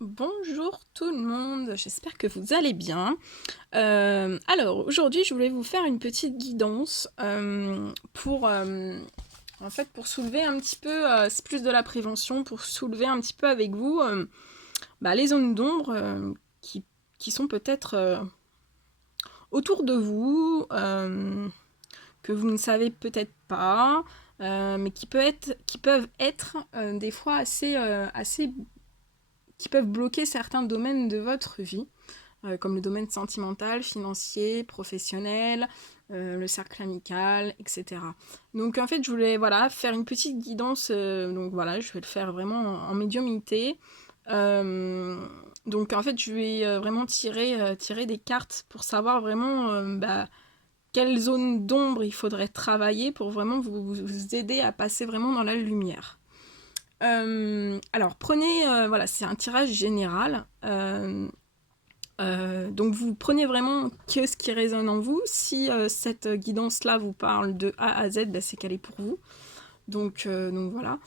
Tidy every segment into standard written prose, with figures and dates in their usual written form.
Bonjour tout le monde, j'espère que vous allez bien. Alors aujourd'hui je voulais vous faire une petite guidance pour soulever un petit peu, c'est plus de la prévention, pour soulever un petit peu avec vous les zones d'ombre qui, qui sont peut-être autour de vous, que vous ne savez peut-être pas, mais qui peuvent être des fois assez qui peuvent bloquer certains domaines de votre vie, comme le domaine sentimental, financier, professionnel, le cercle amical, etc. Donc en fait, je voulais faire une petite guidance. Donc voilà, je vais le faire vraiment en médiumnité. Euh, donc en fait, je vais vraiment tirer des cartes pour savoir vraiment quelle zone d'ombre il faudrait travailler pour vraiment vous aider à passer vraiment dans la lumière. Alors prenez, c'est un tirage général. Donc vous prenez vraiment que ce qui résonne en vous. Si cette guidance-là vous parle de A à Z, c'est qu'elle est pour vous. Donc voilà.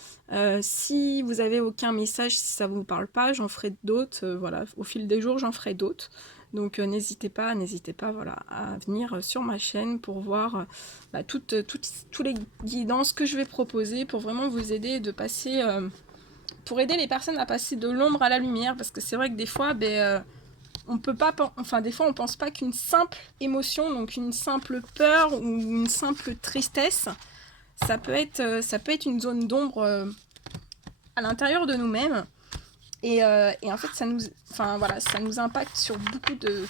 Si vous avez aucun message, si ça vous parle pas, j'en ferai d'autres. Voilà, au fil des jours, j'en ferai d'autres. Donc n'hésitez pas, à venir sur ma chaîne pour voir toutes les guidances que je vais proposer pour vraiment vous aider de passer, pour aider les personnes à passer de l'ombre à la lumière, parce que c'est vrai que des fois, on peut pas, des fois on pense pas qu'une simple émotion, donc une simple peur ou une simple tristesse, ça peut être une zone d'ombre à l'intérieur de nous-mêmes. Et en fait, ça nous impacte sur beaucoup de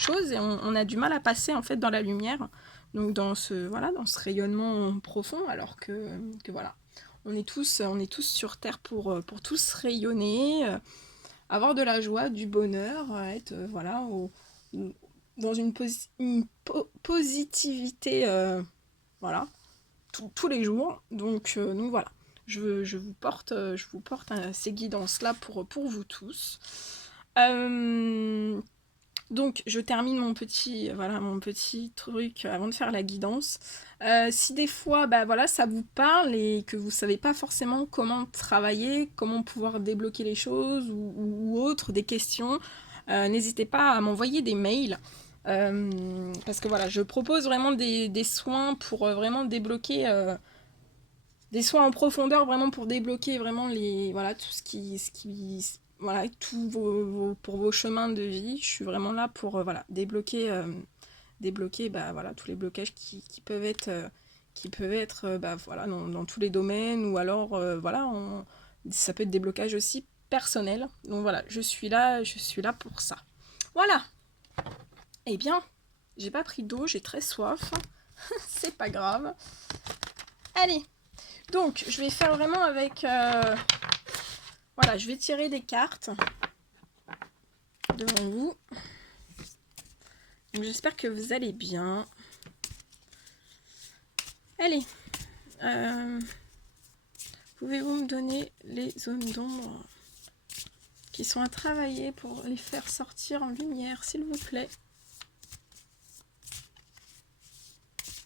choses et on a du mal à passer en fait dans la lumière. Donc dans ce rayonnement profond, alors que voilà, on est tous sur Terre pour tous rayonner, avoir de la joie, du bonheur, être dans une positivité, voilà, tous les jours. Donc voilà, je vous porte ces guidances-là pour vous tous. Euh, donc je termine mon petit truc avant de faire la guidance. Si des fois ça vous parle et que vous savez pas forcément comment travailler, comment pouvoir débloquer les choses ou autre, des questions, n'hésitez pas à m'envoyer des mails. Parce que voilà, je propose vraiment des soins pour vraiment débloquer des soins en profondeur, vraiment pour débloquer vraiment tout voilà, pour vos chemins de vie. Je suis vraiment là pour débloquer tous les blocages qui peuvent être dans tous les domaines, ou alors ça peut être des blocages aussi personnels. Donc voilà, je suis là pour ça. Voilà. Eh bien, j'ai pas pris d'eau, j'ai très soif. C'est pas grave. Allez, donc je vais faire vraiment avec voilà, je vais tirer des cartes devant vous. J'espère que vous allez bien. Allez, pouvez-vous me donner les zones d'ombre qui sont à travailler pour les faire sortir en lumière, s'il vous plaît?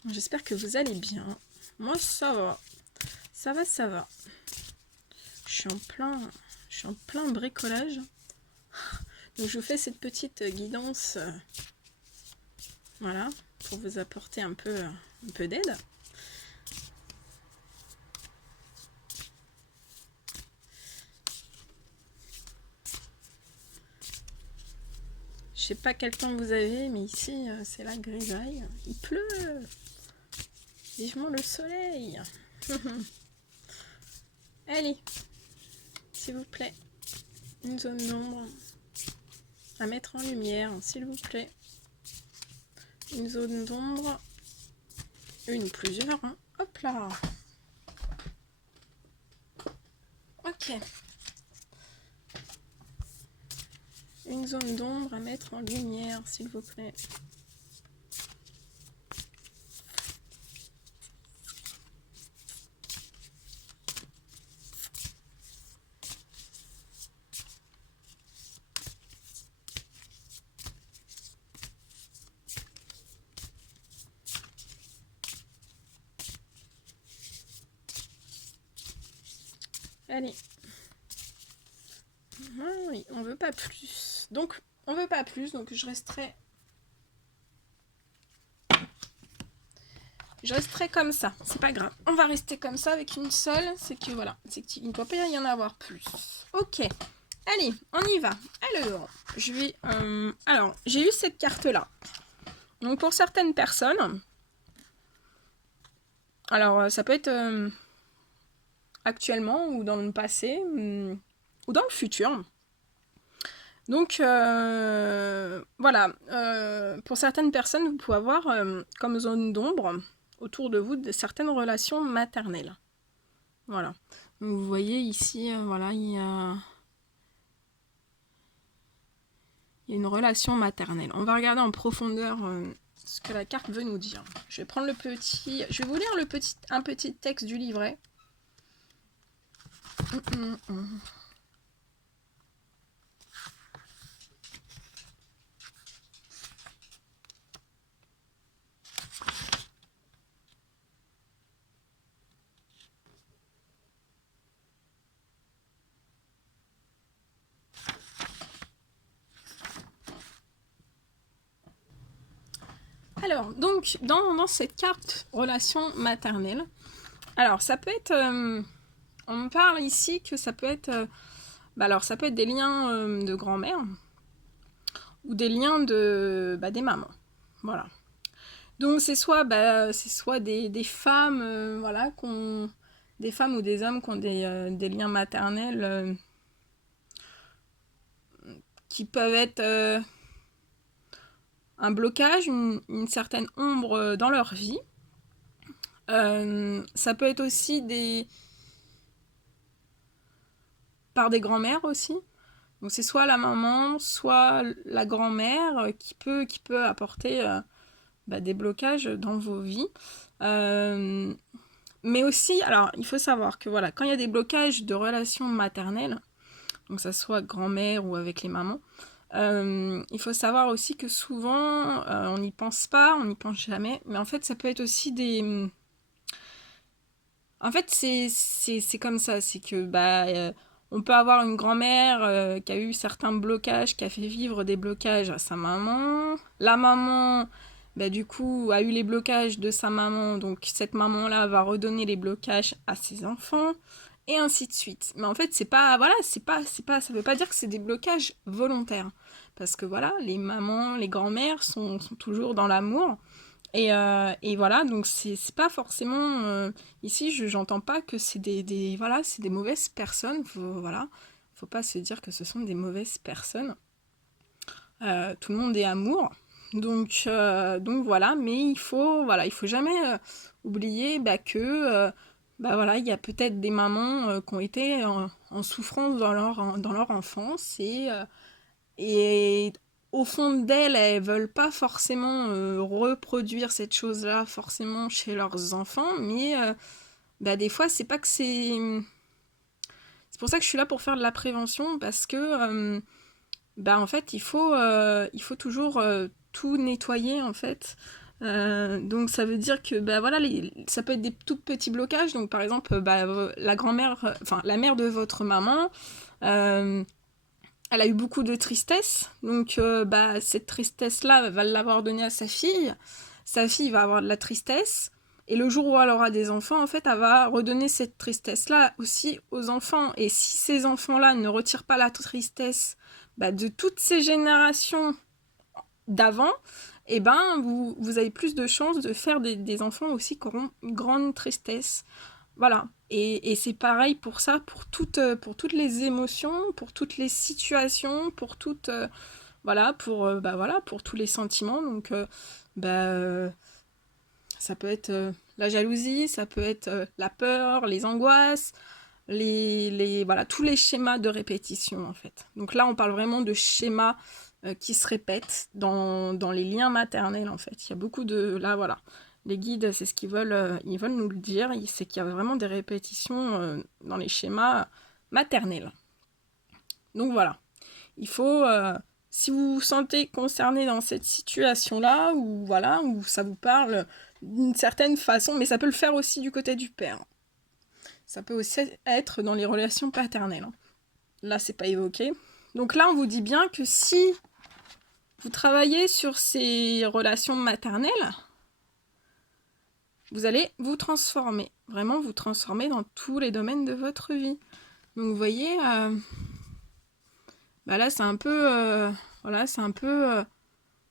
J'espère que vous allez bien. Moi, ça va. Ça va, ça va. Je suis en plein bricolage. Donc, je vous fais cette petite guidance, voilà, pour vous apporter un peu d'aide. Je sais pas quel temps vous avez, mais ici, c'est la grisaille. Il pleut. Vivement le soleil. Allez, s'il vous plaît. Une zone d'ombre à mettre en lumière, s'il vous plaît. Une zone d'ombre. Une, plusieurs. Hein. Hop là. Ok. Une zone d'ombre à mettre en lumière, s'il vous plaît. Allez. Ah oui, on veut pas plus. Donc, on veut pas plus, donc je resterai comme ça. C'est pas grave. On va rester comme ça avec une seule. C'est que voilà, c'est qu'il ne doit pas y en avoir plus. Ok. Allez, on y va. Alors, je vais. Alors, j'ai eu cette carte-là. Donc, pour certaines personnes, alors ça peut être actuellement ou dans le passé ou dans le futur. Donc, voilà. Pour certaines personnes, vous pouvez avoir comme zone d'ombre autour de vous de certaines relations maternelles. Voilà. Donc, vous voyez ici, voilà, il y a une relation maternelle. On va regarder en profondeur ce que la carte veut nous dire. Je vais prendre je vais vous lire un petit texte du livret. Alors, donc, dans cette carte relation maternelle, alors ça peut être, on me parle ici que ça peut être, alors ça peut être des liens de grand-mère ou des liens des mamans, voilà. Donc c'est soit, des femmes, voilà, des femmes ou des hommes qui ont des liens maternels qui peuvent être un blocage, une certaine ombre dans leur vie. Ça peut être aussi par des grands-mères aussi. Donc c'est soit la maman, soit la grand-mère qui peut apporter des blocages dans vos vies. Mais aussi, alors il faut savoir que voilà, quand il y a des blocages de relations maternelles, donc ça soit grand-mère ou avec les mamans, il faut savoir aussi que souvent on n'y pense pas, on n'y pense jamais, mais en fait ça peut être aussi des... En fait c'est comme ça, c'est que on peut avoir une grand-mère qui a eu certains blocages, qui a fait vivre des blocages à sa maman. La maman, du coup, a eu les blocages de sa maman, donc cette maman-là va redonner les blocages à ses enfants, et ainsi de suite. Mais en fait, c'est pas, voilà, ça veut pas dire que c'est des blocages volontaires. Parce que voilà, les mamans, les grand-mères sont toujours dans l'amour. Et voilà, donc c'est pas forcément... ici, j'entends pas que c'est voilà, c'est des mauvaises personnes. Voilà, faut pas se dire que ce sont des mauvaises personnes. Tout le monde est amour. Donc voilà, mais il faut jamais oublier que voilà, il y a peut-être des mamans qui ont été en souffrance dans leur enfance et au fond d'elles, elles veulent pas forcément reproduire cette chose-là forcément chez leurs enfants, mais des fois, c'est pas que c'est... C'est pour ça que je suis là pour faire de la prévention, parce que, en fait, il faut toujours tout nettoyer, en fait. Donc ça veut dire que voilà, ça peut être des tout petits blocages. Donc par exemple, la grand-mère, enfin la mère de votre maman, elle a eu beaucoup de tristesse, donc cette tristesse-là va l'avoir donnée à sa fille. Sa fille va avoir de la tristesse, et le jour où elle aura des enfants, en fait, elle va redonner cette tristesse-là aussi aux enfants. Et si ces enfants-là ne retirent pas la tristesse de toutes ces générations d'avant, et vous avez plus de chances de faire des enfants aussi qui auront une grande tristesse. Voilà. Et c'est pareil pour ça, pour toutes les émotions, pour toutes les situations, pour toutes... voilà, pour tous les sentiments. Donc, ça peut être la jalousie, ça peut être la peur, les angoisses, voilà, tous les schémas de répétition, en fait. Donc là, on parle vraiment de schémas qui se répètent dans les liens maternels, en fait. Il y a beaucoup de... Là, voilà. Les guides, c'est ce qu'ils veulent, ils veulent nous le dire, c'est qu'il y a vraiment des répétitions dans les schémas maternels. Donc voilà, il faut, si vous vous sentez concerné dans cette situation-là, ou voilà, où ça vous parle d'une certaine façon, mais ça peut le faire aussi du côté du père. Ça peut aussi être dans les relations paternelles. Là, c'est pas évoqué. Donc là, on vous dit bien que si vous travaillez sur ces relations maternelles, vous allez vous transformer, vraiment vous transformer dans tous les domaines de votre vie. Donc vous voyez, là c'est un peu, voilà, c'est un peu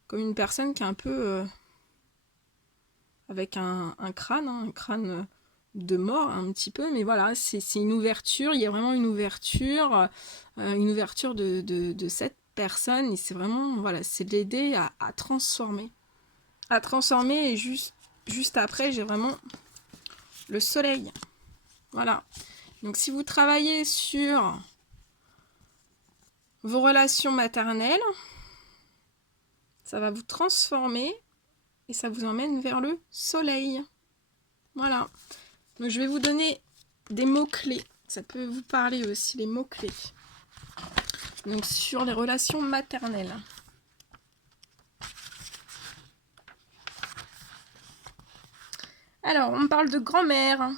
comme une personne qui est un peu avec un crâne, hein, un crâne de mort un petit peu, mais voilà, c'est une ouverture, il y a vraiment une ouverture de cette personne, et c'est vraiment, voilà, c'est de l'aider à transformer. Et juste après, j'ai vraiment le soleil. Voilà. Donc si vous travaillez sur vos relations maternelles, ça va vous transformer et ça vous emmène vers le soleil. Voilà. Donc je vais vous donner des mots-clés. Ça peut vous parler aussi, les mots-clés. Donc sur les relations maternelles. Alors, on parle de grand-mère.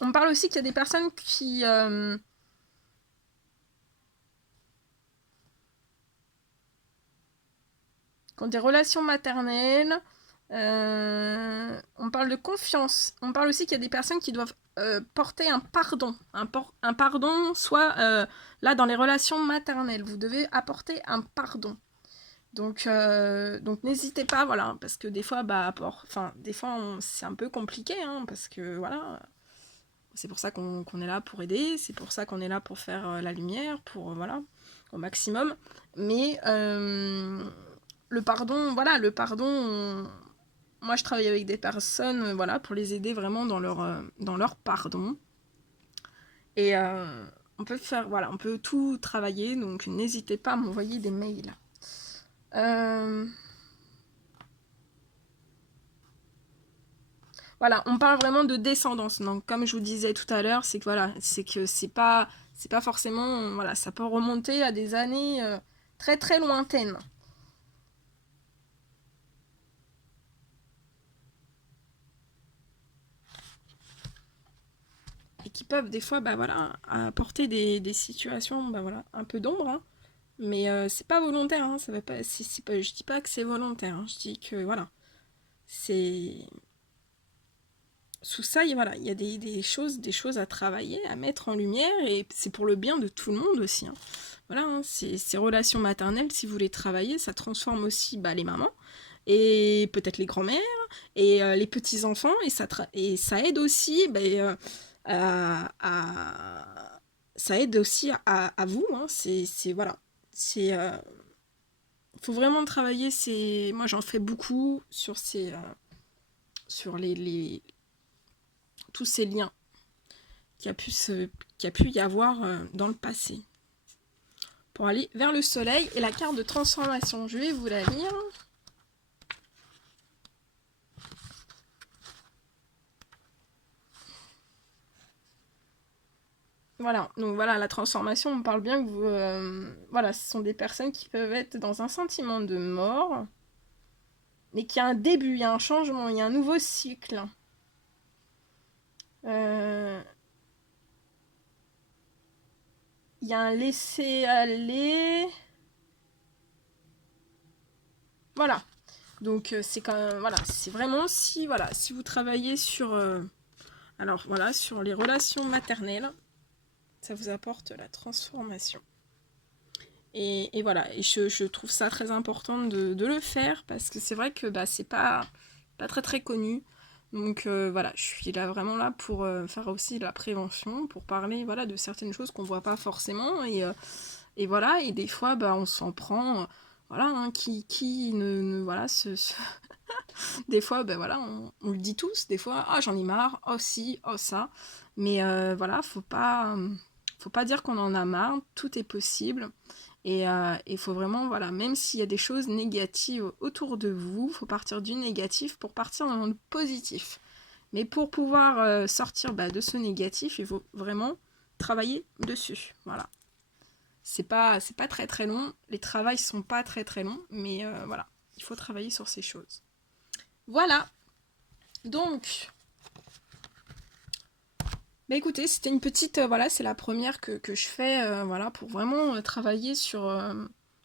On parle aussi qu'il y a des personnes qui ont des relations maternelles. On parle de confiance. On parle aussi qu'il y a des personnes qui doivent porter un pardon. Un pardon, soit là dans les relations maternelles, vous devez apporter un pardon. Donc n'hésitez pas, voilà, parce que des fois, des fois c'est un peu compliqué, hein, parce que voilà, c'est pour ça qu'on est là pour aider, c'est pour ça qu'on est là pour faire la lumière, pour voilà, au maximum. Mais le pardon, voilà, moi je travaille avec des personnes, voilà, pour les aider vraiment dans leur pardon. Et on peut faire, voilà, on peut tout travailler, donc n'hésitez pas à m'envoyer des mails. Voilà, on parle vraiment de descendance. Donc, comme je vous disais tout à l'heure, c'est que c'est pas forcément, voilà, ça peut remonter à des années très très lointaines. Et qui peuvent des fois, voilà, apporter des situations, voilà, un peu d'ombre. Hein. Mais c'est pas volontaire. Hein, ça va pas, je dis pas que c'est volontaire. Hein, je dis que voilà, c'est sous ça, il y a des choses à travailler, à mettre en lumière, et c'est pour le bien de tout le monde aussi. Hein. Voilà, hein, ces relations maternelles, si vous les travaillez, ça transforme aussi les mamans, et peut-être les grands-mères, et les petits-enfants, et ça aide aussi, ça aide aussi à vous. Hein, voilà, c'est faut vraiment travailler. Moi, j'en fais beaucoup sur sur tous ces liens qu'il y a pu y avoir dans le passé. Pour aller vers le soleil et la carte de transformation. Je vais vous la lire. Voilà, donc voilà, la transformation, on parle bien que vous... voilà, ce sont des personnes qui peuvent être dans un sentiment de mort, mais qu'il y a un début, il y a un changement, il y a un nouveau cycle. Il y a un laisser-aller. Voilà. Donc c'est quand même, voilà, c'est vraiment si vous travaillez sur alors voilà, sur les relations maternelles, ça vous apporte la transformation. Et voilà, et je trouve ça très important de le faire, parce que c'est vrai que c'est pas très très connu. Donc voilà, je suis là vraiment là pour faire aussi de la prévention, pour parler voilà de certaines choses qu'on voit pas forcément, et voilà, et des fois on s'en prend, voilà, hein, qui ne voilà des fois voilà, on le dit tous, des fois j'en ai marre, oh si, oh ça, mais voilà, faut pas dire qu'on en a marre, tout est possible. Et il faut vraiment, voilà, même s'il y a des choses négatives autour de vous, il faut partir du négatif pour partir dans le positif. Mais pour pouvoir sortir de ce négatif, il faut vraiment travailler dessus. Voilà. C'est pas très très long. Les travails sont pas très très longs, mais voilà, il faut travailler sur ces choses. Voilà. Donc, Bah écoutez, c'était une petite, voilà, c'est la première que je fais, voilà, pour vraiment travailler sur,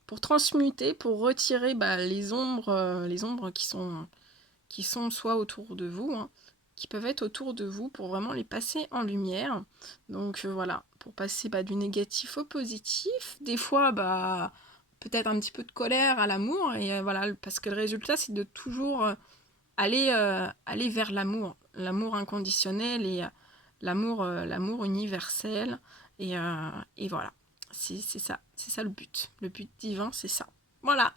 pour transmuter, pour retirer bah, les ombres qui sont soit autour de vous, hein, qui peuvent être autour de vous, pour vraiment les passer en lumière. Donc voilà, pour passer bah, du négatif au positif. Des fois, bah, peut-être un petit peu de colère à l'amour, et voilà, parce que le résultat, c'est de toujours aller vers l'amour, l'amour inconditionnel et l'amour universel. Et voilà, c'est ça le but divin, c'est ça. Voilà.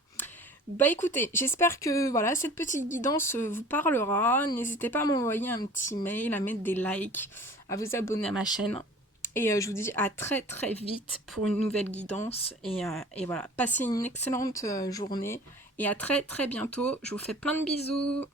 Bah écoutez, j'espère que voilà, cette petite guidance vous parlera. N'hésitez pas à m'envoyer un petit mail, à mettre des likes, à vous abonner à ma chaîne. Et je vous dis à très très vite pour une nouvelle guidance. Et voilà, passez une excellente journée. Et à très très bientôt. Je vous fais plein de bisous.